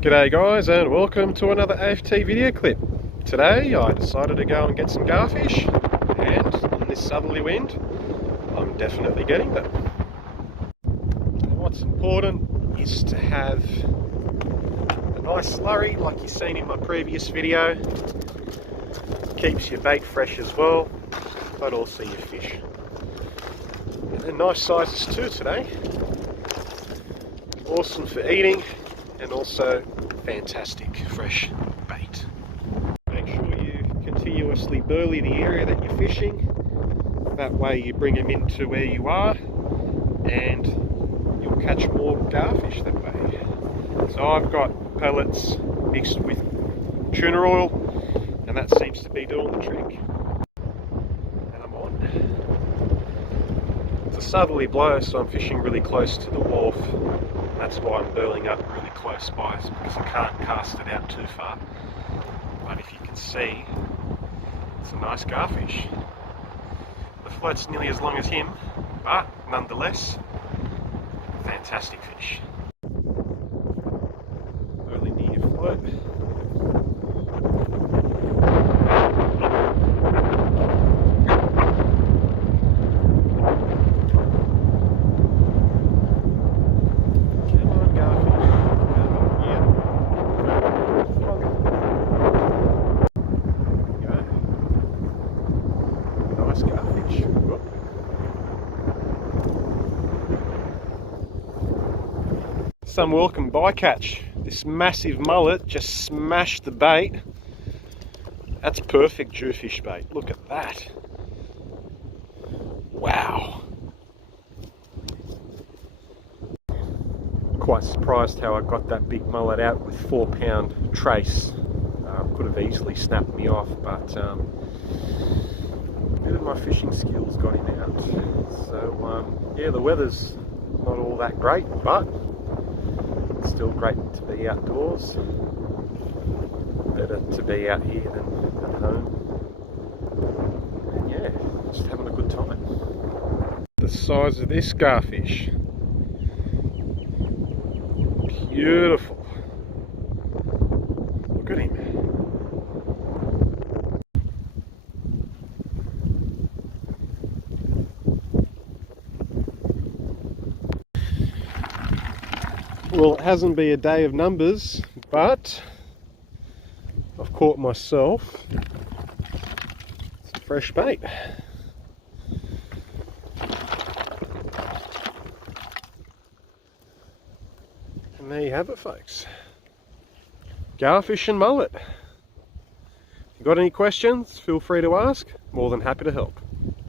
G'day guys, and welcome to another AFT video clip. Today I decided to go and get some garfish, and in this southerly wind I'm definitely getting them. What's important is to have a nice slurry like you've seen in my previous video. Keeps your bait fresh as well, but also your fish. And they're nice sizes too today. Awesome for eating and also fantastic fresh bait. Make sure you continuously burley the area that you're fishing. That way you bring them into where you are and you'll catch more garfish that way. So I've got pellets mixed with tuna oil, and that seems to be doing the trick. And I'm on. It's a southerly blow, so I'm fishing really close to the wharf. That's why I'm burling up really close by, because I can't cast it out too far. But if you can see, it's a nice garfish. The float's nearly as long as him, but nonetheless, fantastic fish. Only near your float. Some welcome bycatch. This massive mullet just smashed the bait. That's perfect jewfish bait. Look at that. Wow. Quite surprised how I got that big mullet out with 4-pound trace. Could have easily snapped me off, but a bit of my fishing skills got him out. So yeah, the weather's not all that great, but it's still great to be outdoors. Better to be out here than at home. And yeah, just having a good time. The size of this garfish. Beautiful. Look at him. Well, it hasn't been a day of numbers, but I've caught myself some fresh bait. And there you have it, folks. Garfish and mullet. If you've got any questions, feel free to ask. More than happy to help.